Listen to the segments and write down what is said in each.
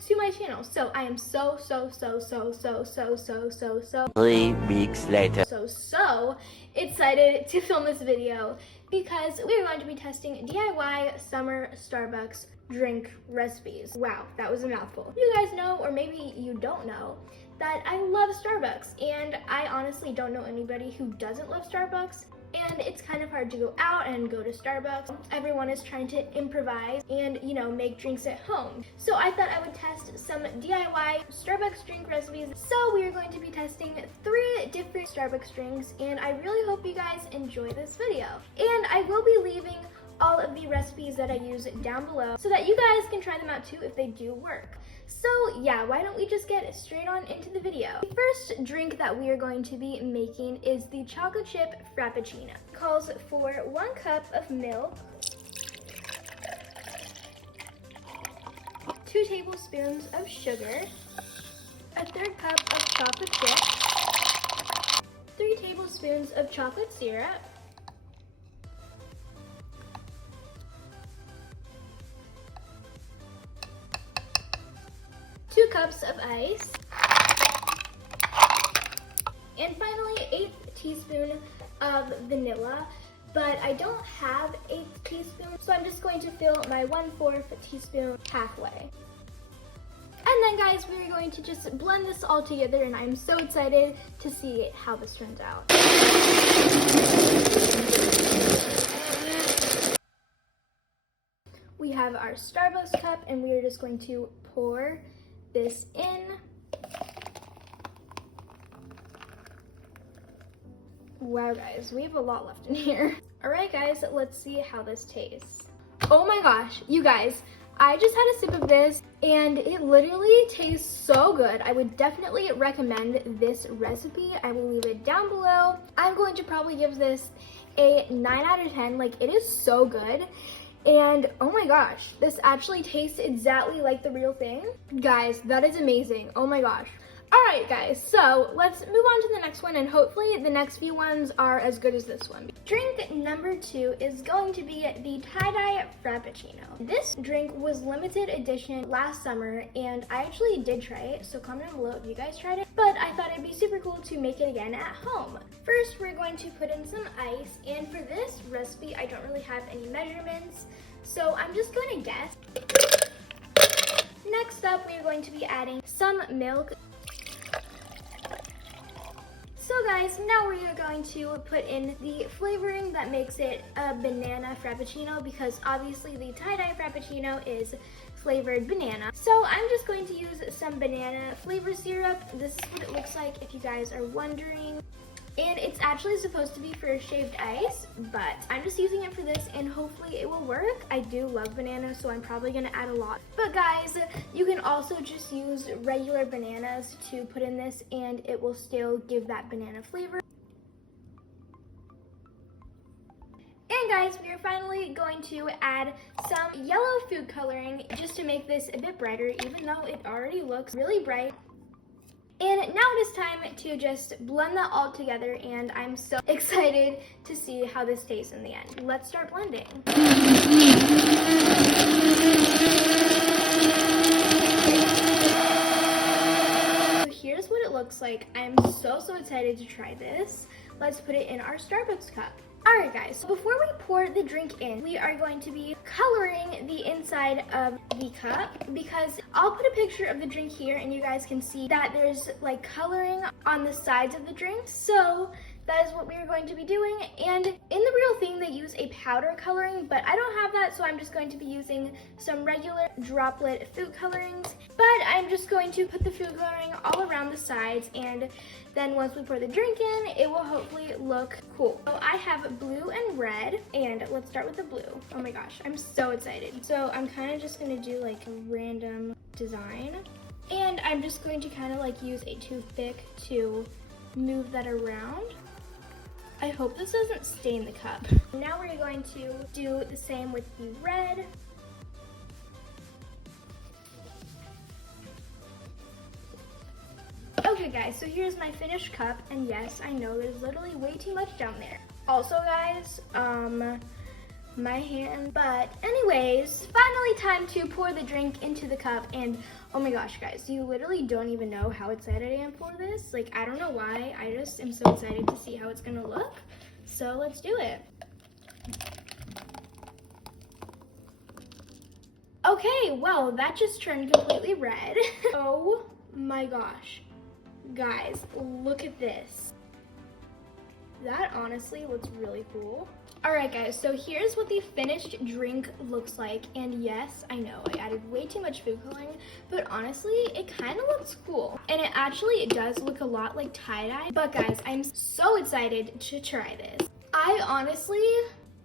to my channel. So I am so 3 weeks later. so excited to film this video because we're going to be testing DIY summer Starbucks drink recipes. Wow, that was a mouthful. You guys know, or maybe you don't know, that I love Starbucks, and I honestly don't know anybody who doesn't love Starbucks. And it's kind of hard to go out and go to Starbucks. Everyone is trying to improvise and, you know, make drinks at home. So I thought I would test some DIY Starbucks drink recipes. So we are going to be testing 3 different Starbucks drinks, and I really hope you guys enjoy this video. And I will be leaving all of the recipes that I use down below so that you guys can try them out too if they do work. So yeah, why don't we just get straight on into the video. The first drink that we are going to be making is the chocolate chip frappuccino. It calls for 1 cup of milk, 2 tablespoons of sugar, a 1/3 cup of chocolate chip, 3 tablespoons of chocolate syrup, 2 cups of ice, and finally 1/8 teaspoon of vanilla, but I don't have 1/8 teaspoon, so I'm just going to fill my 1/4 teaspoon halfway. And then guys, we're going to just blend this all together, and I'm so excited to see how this turns out. We have our Starbucks cup, and we are just going to pour this in. Wow guys, we have a lot left in here. All right guys, let's see how this tastes. Oh my gosh, you guys, I just had a sip of this and it literally tastes so good. I would definitely recommend this recipe. I will leave it down below. I'm going to probably give this a 9 out of 10. Like, it is so good. And oh my gosh, this actually tastes exactly like the real thing. Guys, that is amazing. Oh my gosh. All right guys, so let's move on to the next one, and hopefully the next few ones are as good as this one. Drink number 2 is going to be the tie-dye frappuccino. This drink was limited edition last summer, and I actually did try it, so comment down below if you guys tried it, but I thought it'd be super cool to make it again at home. First, we're going to put in some ice, and for this recipe, I don't really have any measurements, so I'm just going to guess. Next up, we're going to be adding some milk. So guys, now we're going to put in the flavoring that makes it a banana frappuccino, because obviously the tie-dye frappuccino is flavored banana. So I'm just going to use some banana flavor syrup. This is what it looks like if you guys are wondering. And it's actually supposed to be for shaved ice, but I'm just using it for this, and hopefully it will work. I do love banana, so I'm probably gonna add a lot. But guys, you can also just use regular bananas to put in this, and it will still give that banana flavor. And guys, we are finally going to add some yellow food coloring just to make this a bit brighter, even though it already looks really bright. And now it is time to just blend that all together, and I'm so excited to see how this tastes in the end. Let's start blending. So here's what it looks like. I'm so excited to try this. Let's put it in our Starbucks cup. Alright guys, so before we pour the drink in, we are going to be coloring the inside of the cup, because I'll put a picture of the drink here and you guys can see that there's like coloring on the sides of the drink. So that is what we are going to be doing, and in the real thing they use a powder coloring, but I don't have that, so I'm just going to be using some regular droplet food colorings. But I'm just going to put the food coloring all around the sides, and then once we pour the drink in, it will hopefully look cool. So I have blue and red, and let's start with the blue. Oh my gosh, I'm so excited. So I'm kind of just gonna do like a random design, and I'm just going to kind of like use a toothpick to move that around. I hope this doesn't stain the cup. Now we're going to do the same with the red. Okay guys, so here's my finished cup, and yes, I know there's literally way too much down there. Also guys, my hand. But anyways, finally time to pour the drink into the cup. And oh my gosh, guys, you literally don't even know how excited I am for this. Like, I don't know why. I just am so excited to see how it's gonna look. So let's do it. Okay, well, that just turned completely red. Oh my gosh. Guys, look at this. That honestly looks really cool. All right, guys, so here's what the finished drink looks like. And yes, I know I added way too much food coloring, but honestly, it kind of looks cool. And it actually does look a lot like tie-dye. But guys, I'm so excited to try this. I honestly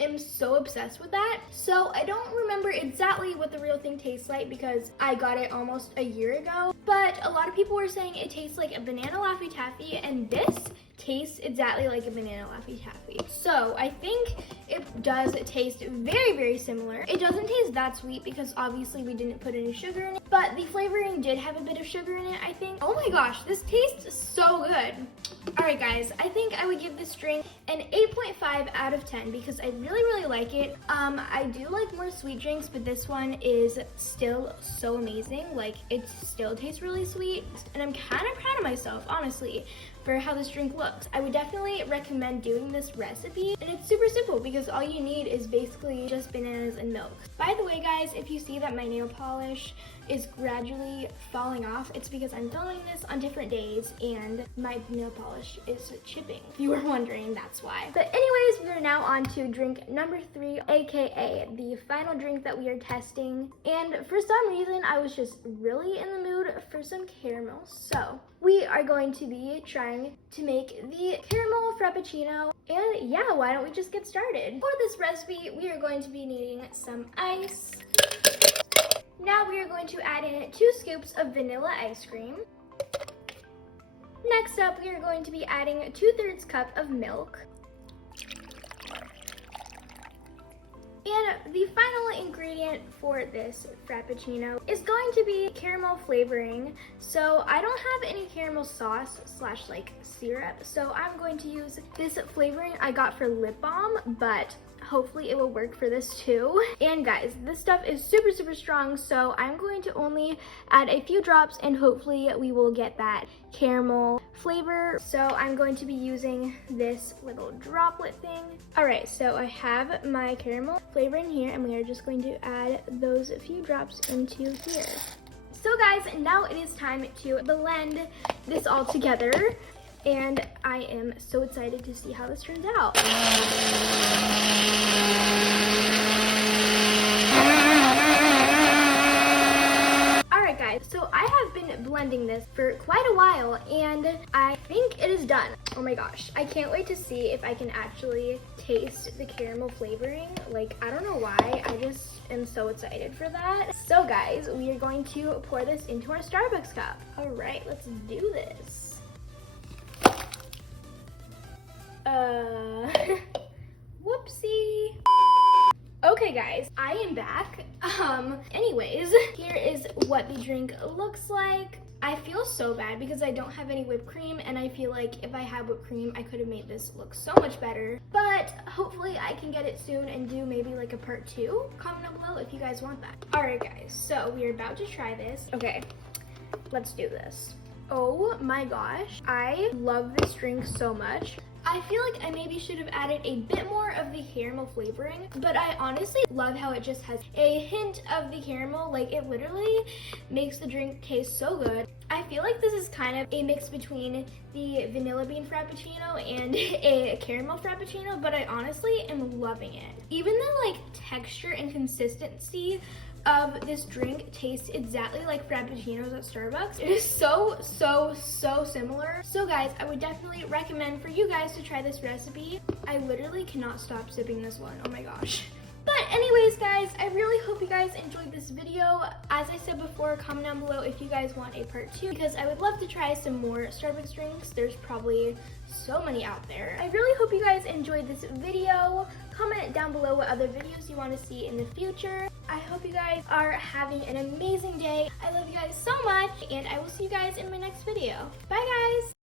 am so obsessed with that. So I don't remember exactly what the real thing tastes like because I got it almost a year ago, but a lot of people were saying it tastes like a banana Laffy Taffy, and this tastes exactly like a banana Laffy Taffy. So I think it does taste very, very similar. It doesn't taste that sweet because obviously we didn't put any sugar in it, but the flavoring did have a bit of sugar in it, I think. Oh my gosh, this tastes so good. All right, guys, I think I would give this drink an 8.5 out of 10 because I really, really like it. I do like more sweet drinks, but this one is still so amazing. Like, it still tastes really sweet, and I'm kind of proud of myself, honestly, for how this drink looks. I would definitely recommend doing this recipe, and it's super simple because all you need is basically just bananas and milk. By the way, guys, if you see that my nail polish is gradually falling off, it's because I'm filming this on different days and my nail polish is chipping. If you were wondering, that's why. But anyways, we are now on to drink number 3, aka the final drink that we are testing. And for some reason, I was just really in the mood for some caramel. So we are going to be trying to make the caramel frappuccino. And yeah, why don't we just get started? For this recipe, we are going to be needing some ice. Now we are going to add in 2 scoops of vanilla ice cream. Next up, we are going to be adding 2/3 cup of milk. And the final ingredient for this frappuccino is going to be caramel flavoring. So I don't have any caramel sauce / like syrup, so I'm going to use this flavoring I got for lip balm, but hopefully it will work for this too. And guys, this stuff is super, super strong, so I'm going to only add a few drops and hopefully we will get that caramel flavor. So I'm going to be using this little droplet thing. All right, so I have my caramel flavor in here and we are just going to add those few drops into here. So guys, now it is time to blend this all together. And I am so excited to see how this turns out. Alright guys, so I have been blending this for quite a while and I think it is done. Oh my gosh, I can't wait to see if I can actually taste the caramel flavoring. Like, I don't know why, I just am so excited for that. So guys, we are going to pour this into our Starbucks cup. Alright, let's do this. Whoopsie. Okay guys, I am back. Anyways, here is what the drink looks like. I feel so bad because I don't have any whipped cream, and I feel like if I had whipped cream, I could have made this look so much better. But hopefully I can get it soon and do maybe like a part 2. Comment down below if you guys want that. Alright guys, so we are about to try this. Okay, let's do this. Oh my gosh, I love this drink so much. I feel like I maybe should have added a bit more of the caramel flavoring, but I honestly love how it just has a hint of the caramel. Like, it literally makes the drink taste so good. I feel like this is kind of a mix between the vanilla bean frappuccino and a caramel frappuccino, but I honestly am loving it. Even the like texture and consistency of this drink tastes exactly like frappuccinos at Starbucks. It is so similar. So guys, I would definitely recommend for you guys to try this recipe. I literally cannot stop sipping this one. Oh my gosh. But anyways guys, I really hope you guys enjoyed this video. As I said before, comment down below if you guys want a part 2 because I would love to try some more Starbucks drinks. There's probably so many out there. I really hope you guys enjoyed this video. Comment down below what other videos you want to see in the future. I hope you guys are having an amazing day. I love you guys so much and I will see you guys in my next video. Bye guys!